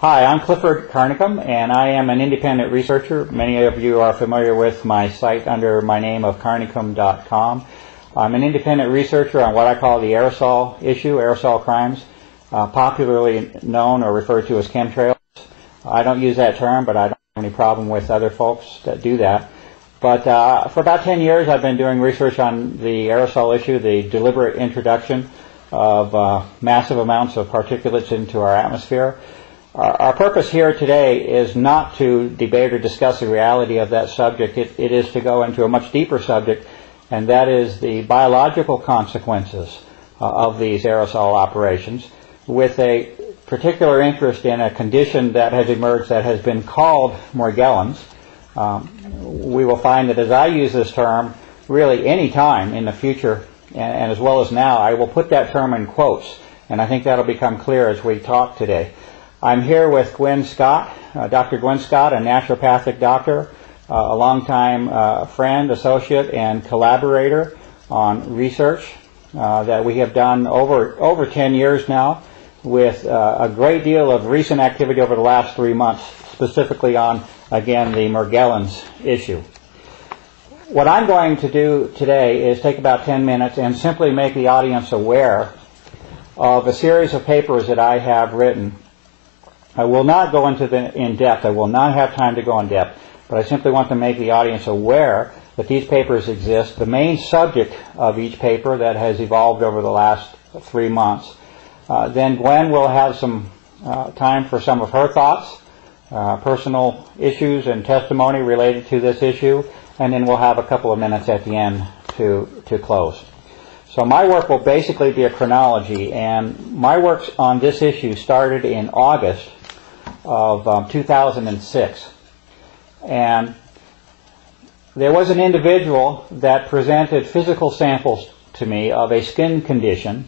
Hi, I'm Clifford Carnicum, and I am an independent researcher. Many of you are familiar with my site under my name of carnicum.com. I'm an independent researcher on what I call the aerosol issue, aerosol crimes, popularly known or referred to as chemtrails. I don't use that term, but I don't have any problem with other folks that do that. But for about 10 years, I've been doing research on the aerosol issue, the deliberate introduction of massive amounts of particulates into our atmosphere. Our purpose here today is not to debate or discuss the reality of that subject. It is to go into a much deeper subject, and that is the biological consequences of these aerosol operations, with a particular interest in a condition that has emerged that has been called Morgellons. We will find that as I use this term, really any time in the future, and as well as now, I will put that term in quotes, and I think that'll become clear as we talk today. I'm here with Gwen Scott, Dr. Gwen Scott, a naturopathic doctor, a longtime friend, associate, and collaborator on research that we have done over 10 years now, with a great deal of recent activity over the last 3 months, specifically on, again, the Morgellons issue. What I'm going to do today is take about 10 minutes and simply make the audience aware of a series of papers that I have written. I will not go into in depth. I will not have time to go in depth, but I simply want to make the audience aware that these papers exist. The main subject of each paper that has evolved over the last 3 months. Then Gwen will have some time for some of her thoughts, personal issues and testimony related to this issue, and then we'll have a couple of minutes at the end to close. So my work will basically be a chronology, and my work on this issue started in August of 2006. And there was an individual that presented physical samples to me of a skin condition,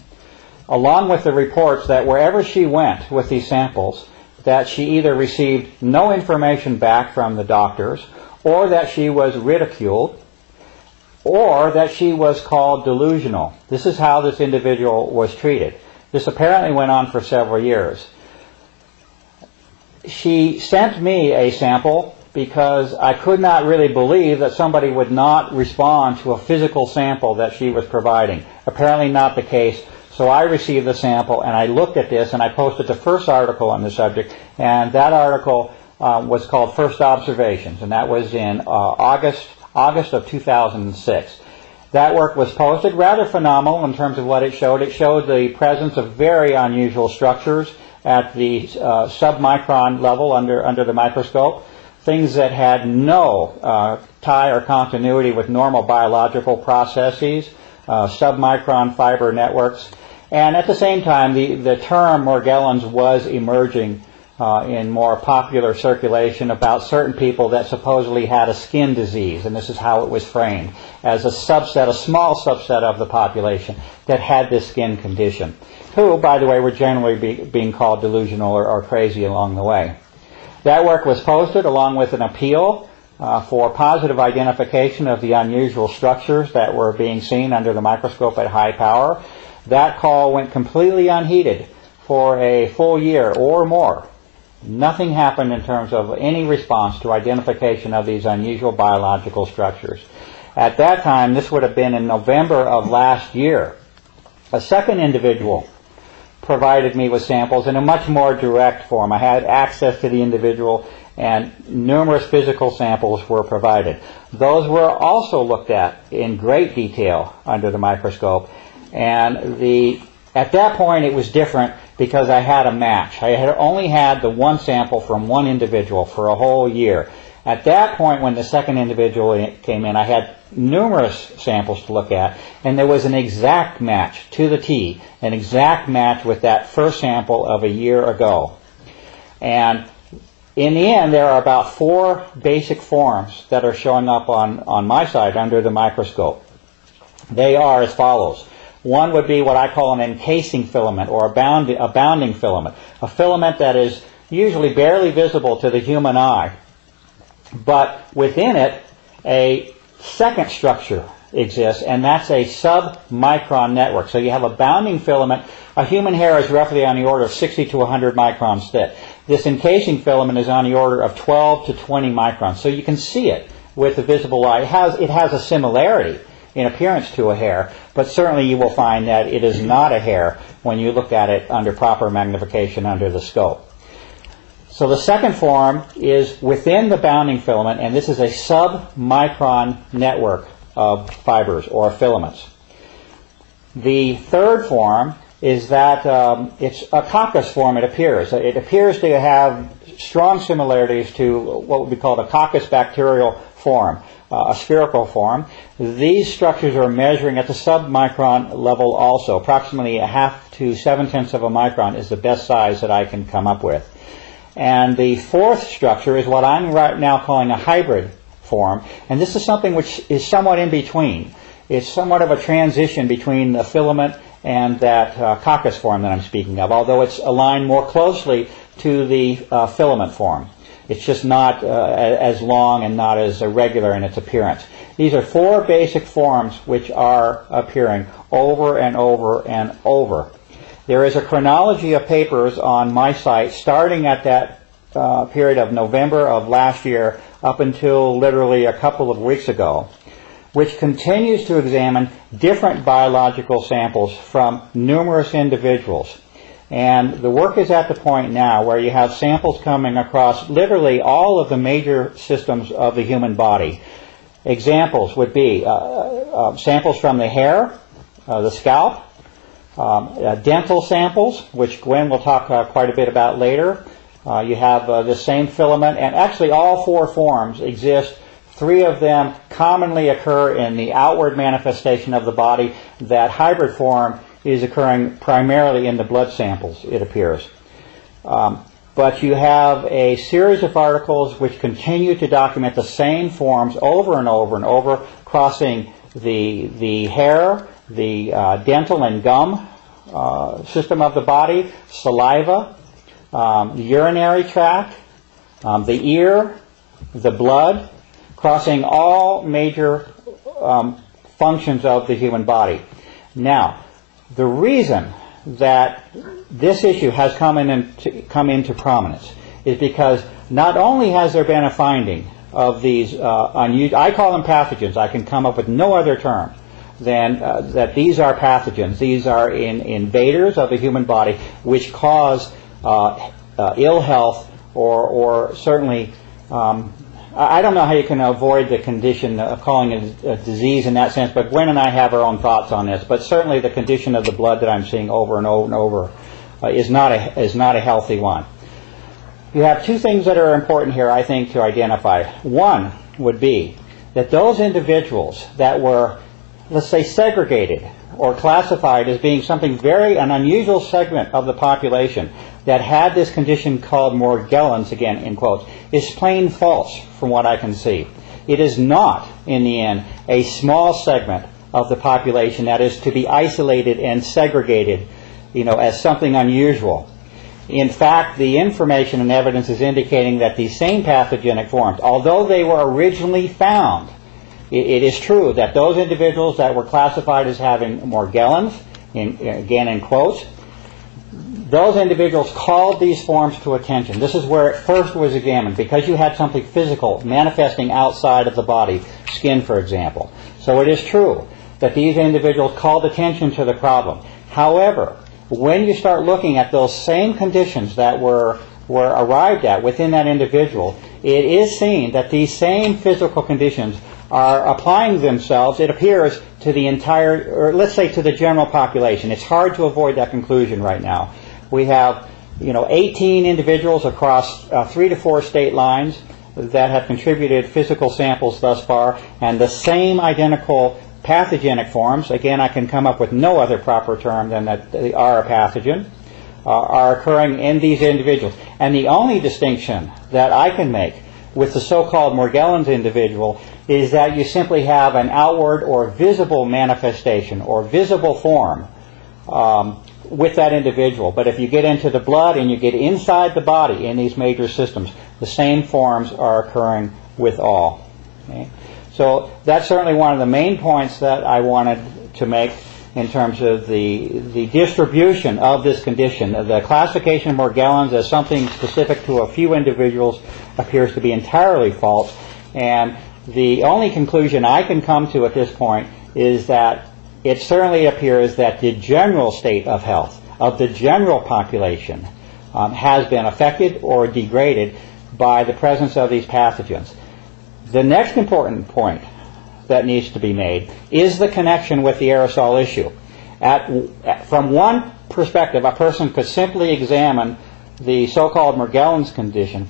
along with the reports that wherever she went with these samples, that she either received no information back from the doctors, or that she was ridiculed, or that she was called delusional. This is how this individual was treated. This apparently went on for several years. She sent me a sample because I could not really believe that somebody would not respond to a physical sample that she was providing. Apparently not the case. So I received the sample, and I looked at this, and I posted the first article on the subject, and that article was called First Observations, and that was in August of 2006. That work was posted, rather phenomenal in terms of what it showed. It showed the presence of very unusual structures at the submicron level under the microscope, things that had no tie or continuity with normal biological processes, submicron fiber networks. And at the same time, the term Morgellons was emerging in more popular circulation about certain people that supposedly had a skin disease, and this is how it was framed, as a small subset of the population that had this skin condition, who, by the way, were generally being called delusional or crazy along the way. That work was posted along with an appeal for positive identification of the unusual structures that were being seen under the microscope at high power. That call went completely unheeded for a full year or more. Nothing happened in terms of any response to identification of these unusual biological structures. At that time, this would have been in November of last year, a second individual provided me with samples in a much more direct form. I had access to the individual, and numerous physical samples were provided. Those were also looked at in great detail under the microscope, and at that point it was different because I had a match. I had only had the one sample from one individual for a whole year. At that point, when the second individual came in, I had numerous samples to look at, and there was an exact match to the T, an exact match with that first sample of a year ago. And in the end, there are about 4 basic forms that are showing up on my side under the microscope. They are as follows. One would be what I call an encasing filament, or a bounding filament, a filament that is usually barely visible to the human eye, but within it a second structure exists, and that's a submicron network. So you have a bounding filament. A human hair is roughly on the order of 60 to 100 microns thick. this encasing filament is on the order of 12 to 20 microns. So you can see it with the visible eye. It has a similarity in appearance to a hair, but certainly you will find that it is not a hair when you look at it under proper magnification under the scope. So the second form is within the bounding filament, and this is a sub-micron network of fibers or filaments. The third form is that it's a coccus form, it appears. It appears to have strong similarities to what would be called a coccus bacterial form, a spherical form. These structures are measuring at the submicron level also. Approximately a half to 7/10 of a micron is the best size that I can come up with. And the fourth structure is what I'm right now calling a hybrid form, and this is something which is somewhat in between. It's somewhat of a transition between the filament and that coccus form that I'm speaking of, although it's aligned more closely to the filament form. It's just not as long and not as irregular in its appearance. These are four basic forms which are appearing over and over and over. There is a chronology of papers on my site starting at that period of November of last year up until literally a couple of weeks ago, which continues to examine different biological samples from numerous individuals. And the work is at the point now where you have samples coming across literally all of the major systems of the human body. Examples would be samples from the hair, the scalp, dental samples, which Gwen will talk quite a bit about later. You have the same filament, and actually all four forms exist. Three of them commonly occur in the outward manifestation of the body. That hybrid form is occurring primarily in the blood samples, it appears. But you have a series of articles which continue to document the same forms over and over and over, crossing the hair, the dental and gum system of the body, saliva, the urinary tract, the ear, the blood, crossing all major functions of the human body. Now, the reason that this issue has come into prominence is because not only has there been a finding of these unusual, I call them pathogens, I can come up with no other term than that these are pathogens. These are invaders of the human body which cause ill health or certainly I don't know how you can avoid the condition of calling it a disease in that sense, but Gwen and I have our own thoughts on this. But certainly the condition of the blood that I'm seeing over and over and over is not a healthy one. You have two things that are important here, I think, to identify. One would be that those individuals that were, let's say, segregated or classified as being an unusual segment of the population that had this condition called Morgellons, again in quotes, is plain false from what I can see. It is not, in the end, a small segment of the population that is to be isolated and segregated, as something unusual. In fact, the information and evidence is indicating that these same pathogenic forms, although they were originally found, it is true that those individuals that were classified as having Morgellons, again in quotes, those individuals called these forms to attention. This is where it first was examined, because you had something physical manifesting outside of the body, skin for example. So it is true that these individuals called attention to the problem. However, when you start looking at those same conditions that were arrived at within that individual, it is seen that these same physical conditions are applying themselves, it appears, to the entire, or let's say to the general population. It's hard to avoid that conclusion right now. We have 18 individuals across 3 to 4 state lines that have contributed physical samples thus far, and the same identical pathogenic forms, again I can come up with no other proper term than that they are a pathogen, are occurring in these individuals. And the only distinction that I can make with the so-called Morgellons individual is that you simply have an outward or visible manifestation or visible form with that individual. But if you get into the blood and you get inside the body in these major systems, the same forms are occurring with all. Okay? So that's certainly one of the main points that I wanted to make. in terms of the distribution of this condition. The classification of Morgellons as something specific to a few individuals appears to be entirely false, and the only conclusion I can come to at this point is that it certainly appears that the general state of health of the general population has been affected or degraded by the presence of these pathogens. The next important point that needs to be made is the connection with the aerosol issue. From one perspective, a person could simply examine the so-called Morgellons condition,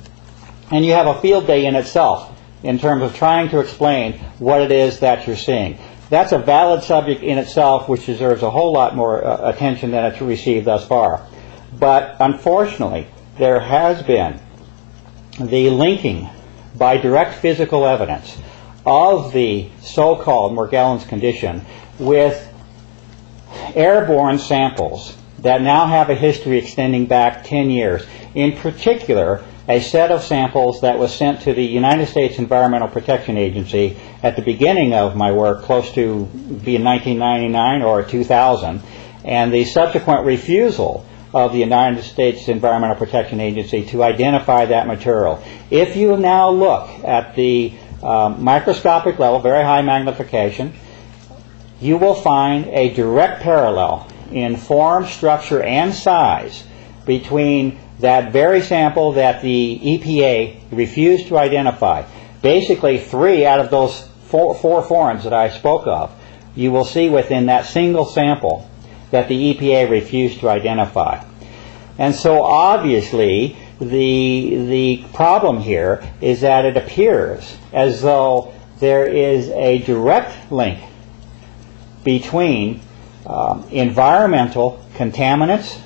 and you have a field day in itself in terms of trying to explain what it is that you're seeing. That's a valid subject in itself, which deserves a whole lot more attention than it's received thus far. But unfortunately, there has been the linking by direct physical evidence of the so-called Morgellons condition with airborne samples that now have a history extending back 10 years. In particular, a set of samples that was sent to the United States Environmental Protection Agency at the beginning of my work, close to being 1999 or 2000, and the subsequent refusal of the United States Environmental Protection Agency to identify that material. If you now look at the microscopic level, very high magnification, you will find a direct parallel in form, structure, and size between that very sample that the EPA refused to identify. Basically, 3 out of those four forms that I spoke of, you will see within that single sample that the EPA refused to identify. And so obviously the problem here is that it appears as though there is a direct link between environmental contaminants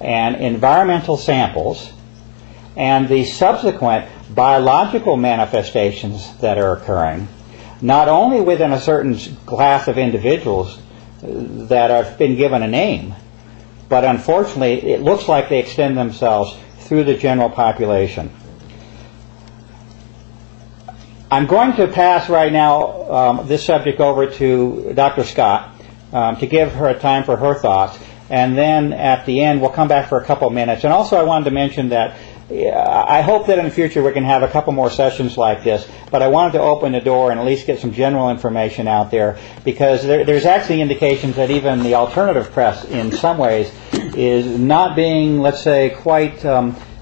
and environmental samples and the subsequent biological manifestations that are occurring, not only within a certain class of individuals that have been given a name, but unfortunately it looks like they extend themselves through the general population. I'm going to pass right now this subject over to Dr. Scott to give her time for her thoughts, and then at the end we'll come back for a couple minutes. And also I wanted to mention that I hope that in the future we can have a couple more sessions like this, but I wanted to open the door and at least get some general information out there, because there's actually indications that even the alternative press in some ways is not being, let's say, quite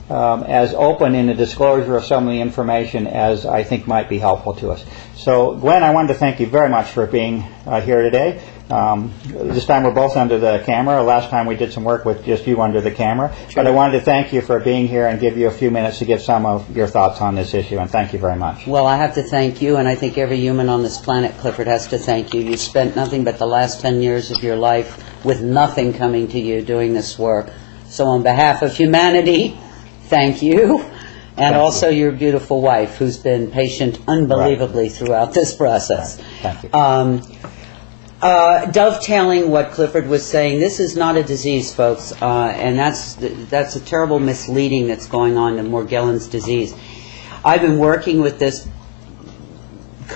as open in the disclosure of some of the information as I think might be helpful to us. So, Gwen, I wanted to thank you very much for being here today. This time we're both under the camera. Last time we did some work with just you under the camera. Sure. But I wanted to thank you for being here and give you a few minutes to give some of your thoughts on this issue, and thank you very much. Well, I have to thank you, and I think every human on this planet, Clifford, has to thank you. You spent nothing but the last 10 years of your life with nothing coming to you doing this work. So on behalf of humanity, thank you. And thank also you. Your beautiful wife, who's been patient unbelievably throughout this process. Right. Thank you. Dovetailing what Clifford was saying, this is not a disease, folks, and that's a terrible misleading that's going on in Morgellons disease. I've been working with this,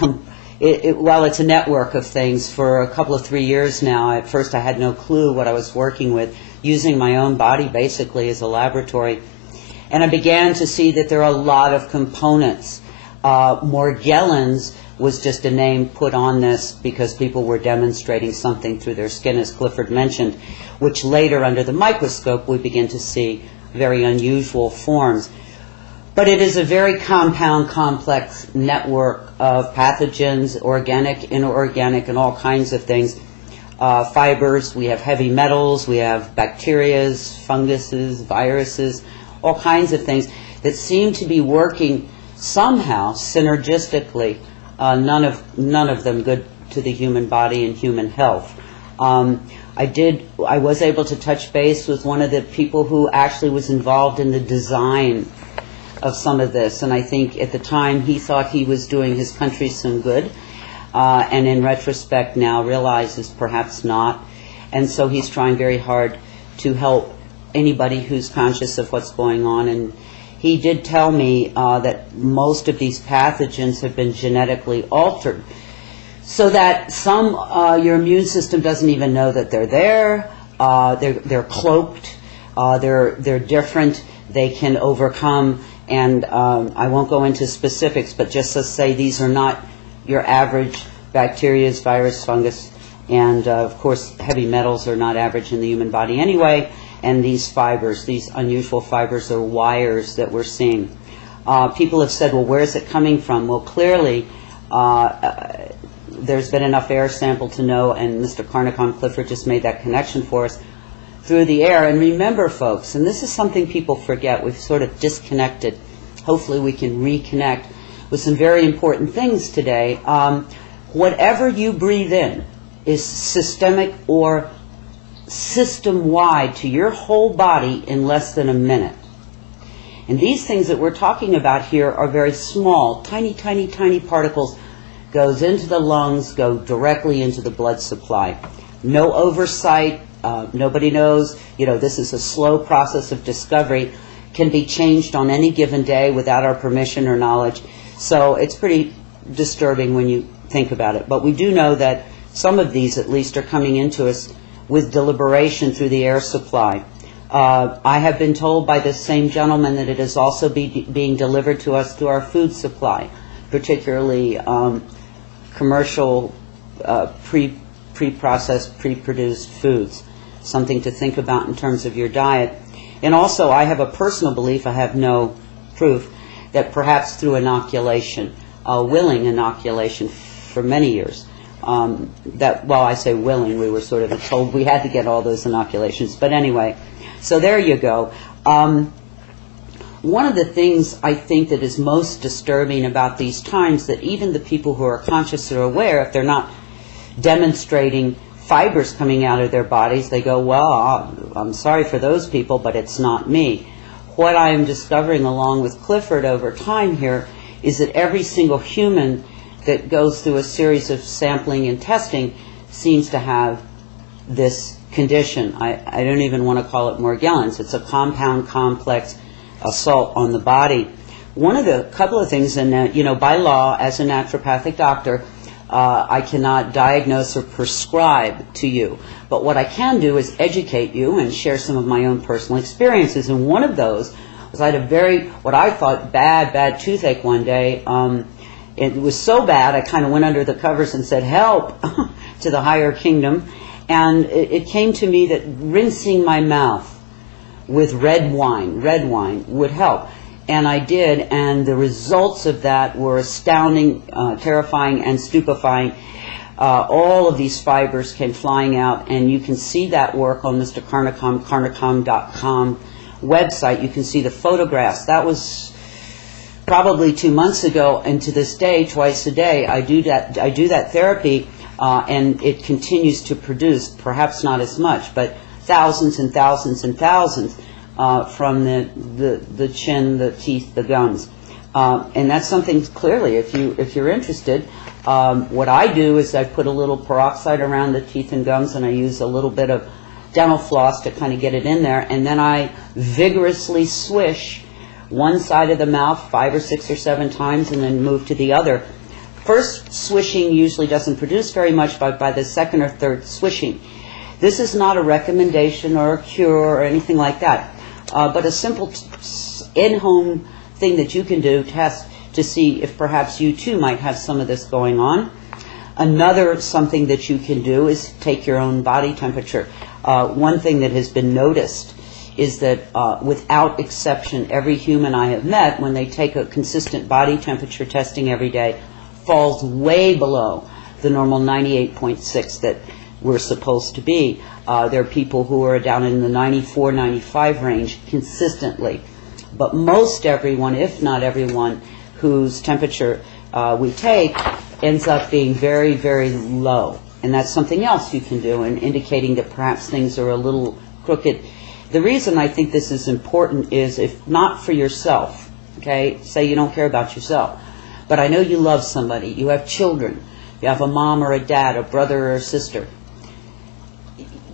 well, it's a network of things for a couple of 3 years now. At first I had no clue what I was working with, using my own body basically as a laboratory. And I began to see that there are a lot of components. Morgellons was just a name put on this because people were demonstrating something through their skin, as Clifford mentioned, which later under the microscope we begin to see very unusual forms. But it is a very compound, complex network of pathogens, organic, inorganic, and all kinds of things. Fibers, we have heavy metals, we have bacterias, funguses, viruses, all kinds of things that seem to be working somehow synergistically, none of them good to the human body and human health. I was able to touch base with one of the people who actually was involved in the design of some of this, and I think at the time he thought he was doing his country some good, and in retrospect now realizes perhaps not, and so he's trying very hard to help anybody who's conscious of what's going on. And he did tell me that most of these pathogens have been genetically altered. so that some your immune system doesn't even know that they're there. They're cloaked. They're different. They can overcome. And I won't go into specifics, but just to say these are not your average bacteria, virus, fungus, and of course heavy metals are not average in the human body anyway. And these fibers, these unusual fibers, are wires that we're seeing. People have said, well, where is it coming from? Well, clearly there's been enough air sample to know, and Mr. Carnicom Clifford just made that connection for us, through the air. And remember, folks, and this is something people forget, we've sort of disconnected. Hopefully we can reconnect with some very important things today. Whatever you breathe in is systemic or system-wide to your whole body in less than a minute. And these things that we're talking about here are very small, tiny, tiny, tiny particles, goes into the lungs, go directly into the blood supply. No oversight, nobody knows, this is a slow process of discovery, can be changed on any given day without our permission or knowledge. So it's pretty disturbing when you think about it. But we do know that some of these, at least, are coming into us with deliberation through the air supply. I have been told by this same gentleman that it is also being delivered to us through our food supply, particularly commercial pre-processed, pre-produced foods. Something to think about in terms of your diet. And also, I have a personal belief, I have no proof, that perhaps through inoculation, willing inoculation for many years, I say willing, we were sort of told we had to get all those inoculations. But anyway, so there you go. One of the things I think that is most disturbing about these times, that even the people who are conscious or aware, if they're not demonstrating fibers coming out of their bodies, they go, well, I'm sorry for those people, but it's not me. What I am discovering along with Clifford over time here is that every single human that goes through a series of sampling and testing seems to have this condition. I don't even want to call it Morgellons. It's a compound complex assault on the body. One of the couple of things, and by law, as a naturopathic doctor, I cannot diagnose or prescribe to you. But what I can do is educate you and share some of my own personal experiences. And one of those was I had a what I thought bad toothache one day. It was so bad I kind of went under the covers and said, help, to the higher kingdom. And it came to me that rinsing my mouth with red wine would help. And I did, and the results of that were astounding, terrifying, and stupefying. All of these fibers came flying out, and you can see that work on Mr. Carnicom, carnicom.com website. You can see the photographs. That was probably 2 months ago, and to this day, twice a day, I do that therapy, and it continues to produce, perhaps not as much, but thousands and thousands and thousands. From the chin, the teeth, the gums, and that's something clearly. If you're interested, what I do is I put a little peroxide around the teeth and gums, and I use a little bit of dental floss to kind of get it in there, and then I vigorously swish one side of the mouth 5 or 6 or 7 times, and then move to the other. First swishing usually doesn't produce very much, but by the second or third swishing. This is not a recommendation or a cure or anything like that. But a simple in-home thing that you can do, test to see if perhaps you too might have some of this going on. Another something that you can do is take your own body temperature. One thing that has been noticed is that without exception, every human I have met, when they take a consistent body temperature testing every day, falls way below the normal 98.6 that we're supposed to be. There are people who are down in the 94, 95 range consistently. But most everyone, if not everyone, whose temperature we take ends up being very, very low. And that's something else you can do, and indicating that perhaps things are a little crooked. The reason I think this is important is, if not for yourself, okay, say you don't care about yourself, but I know you love somebody, you have children, you have a mom or a dad, a brother or a sister,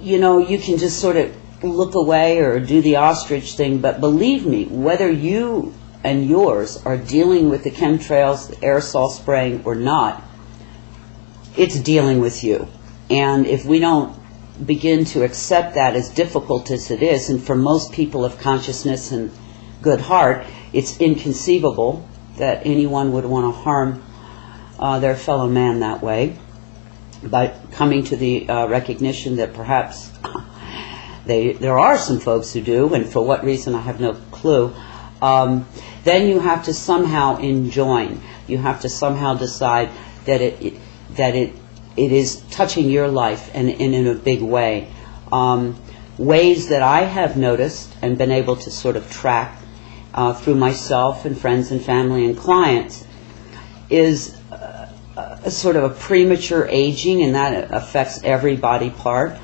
you can just sort of look away or do the ostrich thing, but believe me, whether you and yours are dealing with the chemtrails, the aerosol spraying or not, it's dealing with you. And if we don't begin to accept that, as difficult as it is, and for most people of consciousness and good heart, it's inconceivable that anyone would want to harm their fellow man that way, by coming to the recognition that perhaps there are some folks who do, and for what reason I have no clue, then you have to somehow enjoin. You have to somehow decide that it is touching your life and in a big way. Ways that I have noticed and been able to sort of track through myself and friends and family and clients is a sort of a premature aging, and that affects every body part.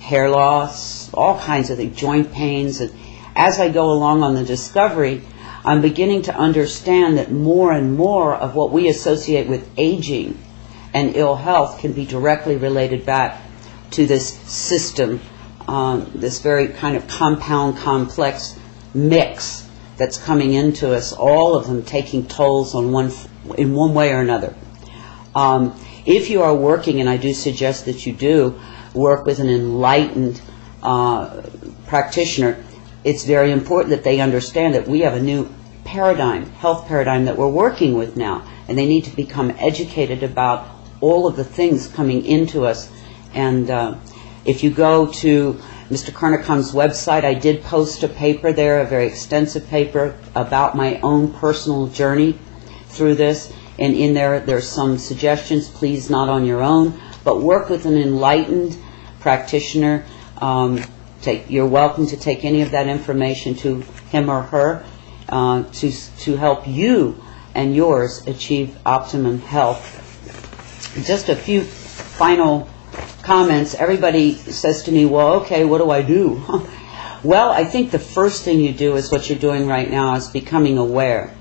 Hair loss, all kinds of things, joint pains. And as I go along on the discovery, I'm beginning to understand that more and more of what we associate with aging and ill health can be directly related back to this system, this very kind of compound, complex mix that's coming into us, all of them taking tolls on in one way or another. If you are working, and I do suggest that you do, work with an enlightened practitioner, it's very important that they understand that we have a new paradigm, health paradigm that we're working with now, and they need to become educated about all of the things coming into us. And if you go to Mr. Carnicom's website, I did post a paper there, a very extensive paper about my own personal journey through this, and in there's some suggestions. Please, not on your own, but work with an enlightened practitioner. You're welcome to take any of that information to him or her to help you and yours achieve optimum health. Just a few final comments. Everybody says to me, well, okay, what do I do? Well, I think the first thing you do is what you're doing right now, is becoming aware,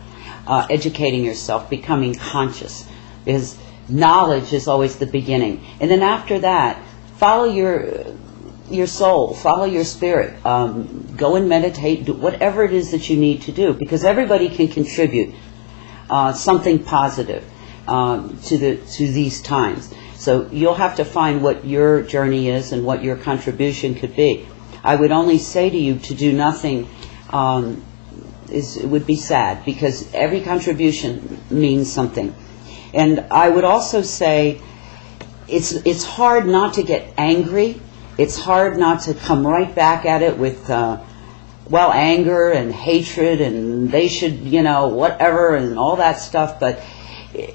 educating yourself, becoming conscious, because knowledge is always the beginning. And then after that, follow your soul, follow your spirit, go and meditate, do whatever it is that you need to do, because everybody can contribute something positive to these times. So you'll have to find what your journey is and what your contribution could be. I would only say to you, to do nothing it would be sad, because every contribution means something. And I would also say it's hard not to get angry. It's hard not to come right back at it with anger and hatred, and they should, whatever, and all that stuff. But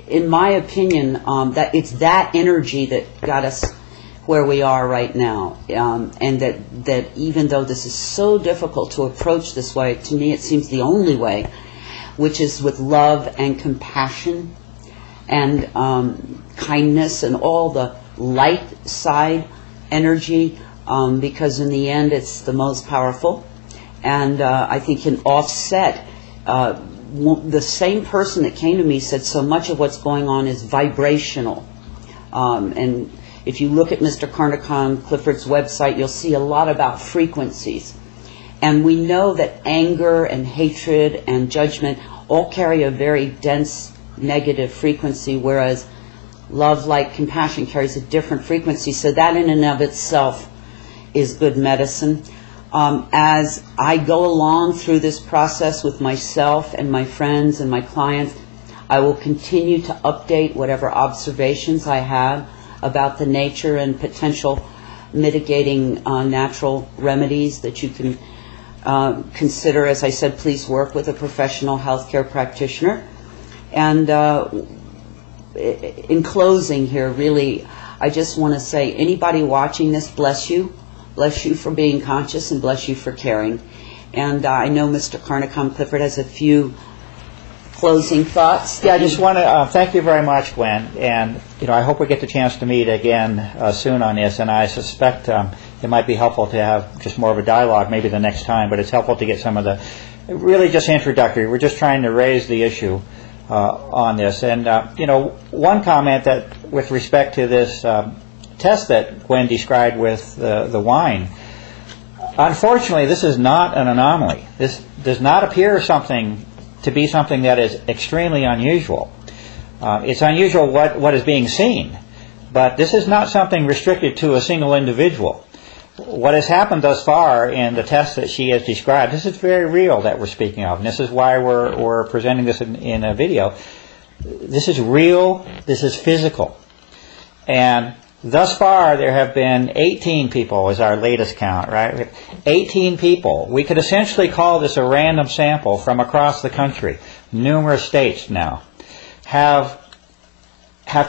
in my opinion, that it's that energy that got us where we are right now, and that even though this is so difficult to approach this way, to me it seems the only way, which is with love and compassion and kindness and all the light side energy, because in the end it's the most powerful, and I think can offset. The same person that came to me said so much of what's going on is vibrational, and if you look at Mr. Carnicom Clifford's website, you'll see a lot about frequencies. And we know that anger and hatred and judgment all carry a very dense negative frequency, whereas love, light, compassion carries a different frequency. So that in and of itself is good medicine. As I go along through this process with myself and my friends and my clients, I will continue to update whatever observations I have about the nature and potential mitigating natural remedies that you can consider. As I said, please work with a professional healthcare practitioner. And in closing here, really, I just want to say, anybody watching this, bless you. Bless you for being conscious, and bless you for caring. And I know Mr. Carnicom Clifford has a few closing thoughts. Yeah, I just want to thank you very much, Gwen. And I hope we get the chance to meet again soon on this. And I suspect it might be helpful to have just more of a dialogue maybe the next time. But it's helpful to get some of the really just introductory. We're just trying to raise the issue on this. And one comment that with respect to this test that Gwen described with the wine. Unfortunately, this is not an anomaly. This does not appear to be something that is extremely unusual. It's unusual what is being seen, but this is not something restricted to a single individual. What has happened thus far in the tests that she has described, this is very real that we're speaking of, and this is why we're presenting this in a video. This is real, this is physical. And thus far there have been 18 people is our latest count, right? 18 people. We could essentially call this a random sample from across the country. Numerous states now have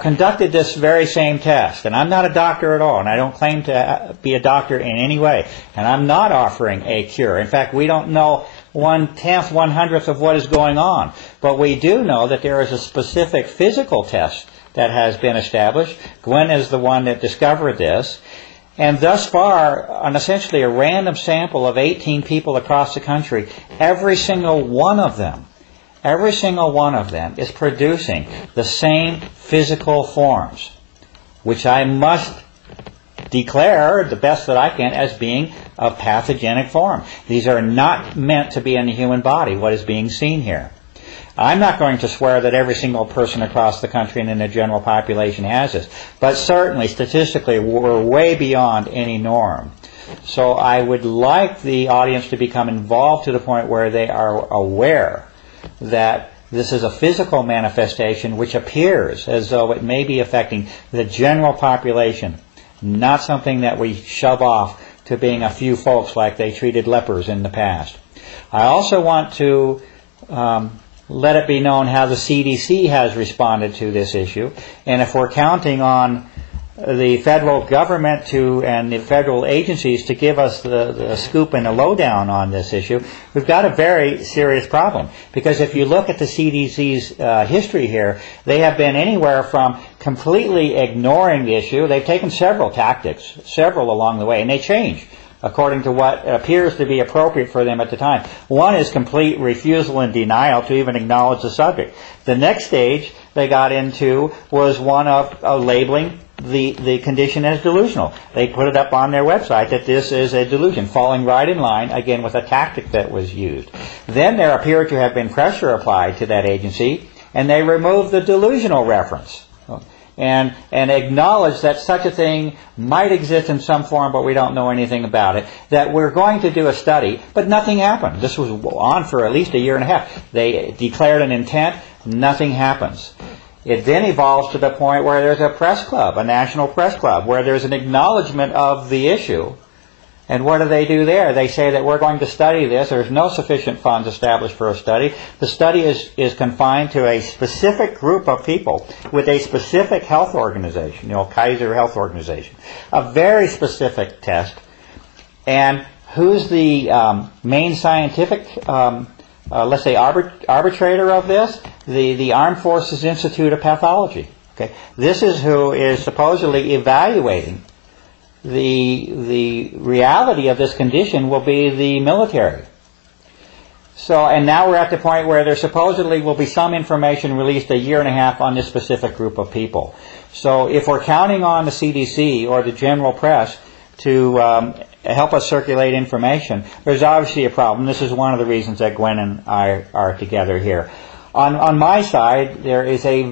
conducted this very same test. And I'm not a doctor at all, and I don't claim to be a doctor in any way. And I'm not offering a cure. In fact, we don't know 1/10, 1/100th of what is going on. But we do know that there is a specific physical test that has been established. Gwen is the one that discovered this. And thus far, on essentially a random sample of 18 people across the country, every single one of them is producing the same physical forms, which I must declare, the best that I can, as being a pathogenic form. These are not meant to be in the human body, what is being seen here. I'm not going to swear that every single person across the country and in the general population has this, but certainly statistically we're way beyond any norm. So I would like the audience to become involved to the point where they are aware that this is a physical manifestation which appears as though it may be affecting the general population, not something that we shove off to being a few folks like they treated lepers in the past. I also want to let it be known how the CDC has responded to this issue, and if we're counting on the federal government and the federal agencies to give us the scoop and the lowdown on this issue, we've got a very serious problem. Because if you look at the CDC's history here, they have been anywhere from completely ignoring the issue. They've taken several tactics, several along the way, and they change according to what appears to be appropriate for them at the time. One is complete refusal and denial to even acknowledge the subject. The next stage they got into was one of labeling the condition as delusional. They put it up on their website that this is a delusion, falling right in line, again, with a tactic that was used. Then there appeared to have been pressure applied to that agency, and they removed the delusional reference and acknowledged that such a thing might exist in some form, but we don't know anything about it, that we're going to do a study, but nothing happened. This was on for at least a year and a half. They declared an intent, nothing happens. It then evolves to the point where there's a press club, a national press club, where there's an acknowledgement of the issue. And what do they do there? They say that we're going to study this. There's no sufficient funds established for a study. The study is confined to a specific group of people with a specific health organization, Kaiser Health Organization. A very specific test. And who's the main scientific let's say arbitrator of this? The Armed Forces Institute of Pathology. Okay, this is who is supposedly evaluating the reality of this condition will be the military. So, and now we're at the point where there supposedly will be some information released a year and a half on this specific group of people. So if we're counting on the CDC or the general press to help us circulate information, there's obviously a problem. This is one of the reasons that Gwen and I are together here. On my side, there is a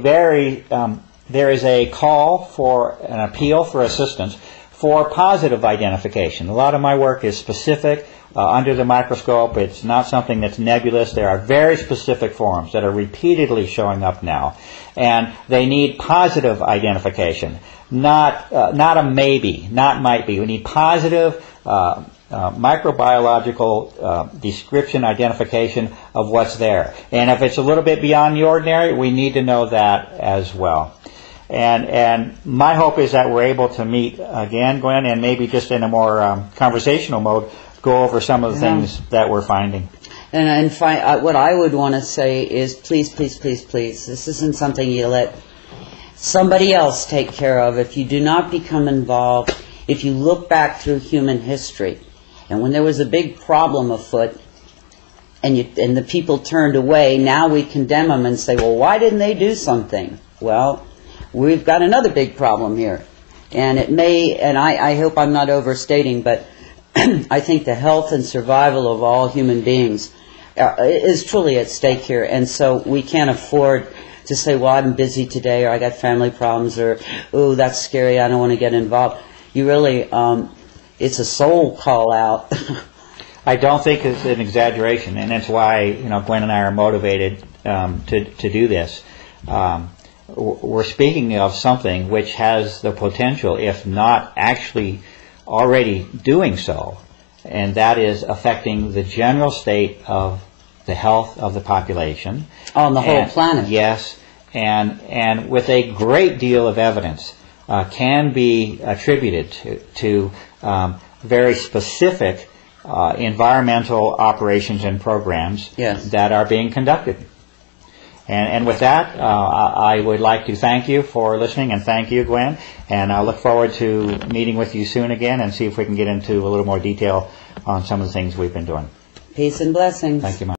call for an appeal for assistance for positive identification. A lot of my work is specific, under the microscope. It's not something that's nebulous. There are very specific forms that are repeatedly showing up now, and they need positive identification, not a maybe, not might be. We need positive microbiological description, identification of what's there. And if it's a little bit beyond the ordinary, we need to know that as well. And my hope is that we're able to meet again, Gwen, and maybe just in a more conversational mode, go over some of the things that we're finding. And what I would want to say is, please, please, please, please, this isn't something you let somebody else take care of. If you do not become involved, if you look back through human history, and when there was a big problem afoot, and the people turned away, now we condemn them and say, well, why didn't they do something? Well, we've got another big problem here. And it may, and I hope I'm not overstating, but I think the health and survival of all human beings is truly at stake here. And so we can't afford to say, well, I'm busy today, or I got family problems, or, oh, that's scary, I don't want to get involved. You really, it's a soul call out. I don't think it's an exaggeration, and that's why Gwen and I are motivated to do this. We're speaking of something which has the potential, if not actually already doing so, and that is affecting the general state of the health of the population. On the whole planet. Yes, and with a great deal of evidence can be attributed to very specific environmental operations and programs that are being conducted. And with that, I would like to thank you for listening, and thank you, Gwen. And I look forward to meeting with you soon again and see if we can get into a little more detail on some of the things we've been doing. Peace and blessings. Thank you, Mike.